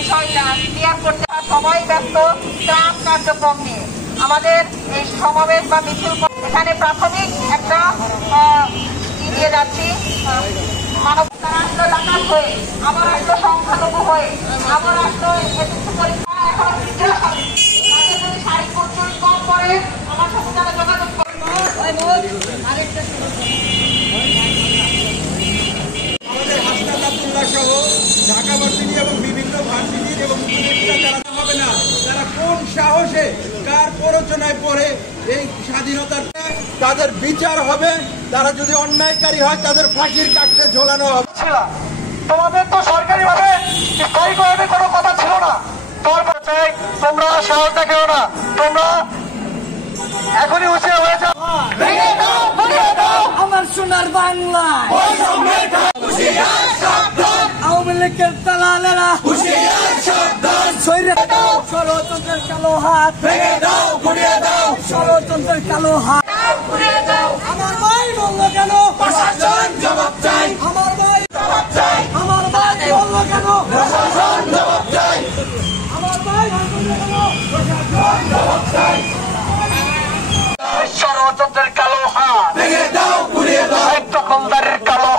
বিষয়টা ক্লিয়ার করতে সবাই ব্যস্ত ত্রাণ কার্যক্রম নিয়ে। আমাদের এই সমাবেশ বা মিছিল এখানে প্রাথমিক একটা দিয়ে যাচ্ছি। মানবতার আসলো ডাকাত হয়ে, আবার আসলো সংখ্যালঘু হয়ে, আবার আসলো এসএসসি পরীক্ষা এখন তাদের যদি শারীরিক পরিচয় কম করে আমার সাথে তারা যোগাযোগ করে। ঢাকা ভার্সিটি এবং বিভিন্ন ভার্সিটির এবং যারা হবে না, তারা কোন সাহসে কার প্ররোচনায় পড়ে এই স্বাধীনতার তাদের বিচার হবে। তারা যদি অন্যায়কারী হয় তাদের ফাঁসির কাঠে ঝোলানো হবে। তোমাদের তো সরকারি ভাবে স্থায়ীভাবে কোনো কথা ছিল না। তারপর চাই তোমরা সাহস দেখাও না, তোমরা এখনই উঠে হয়ে যাও। আমার সোনার বাংলা আওয়ামী লীগের দালালেরা ষড়যন্ত্রের কালো হাত ভেঙে দাও, ঘুরিয়ে দাও ষড়যন্ত্রের কালো হাত। আমার ভাই বললো কেন প্রশাসন জবাব চাই, আমার ভাই জবাব চাই, আমার ভাই বললো কেন প্রশাসন জবাব চাই, আমার ভাই বললো কেন প্রশাসন জবাব চাই। ষড়যন্ত্রের কালো হাত ভেঙে দাও, ঘুরিয়ে দাও দখলদারের কালো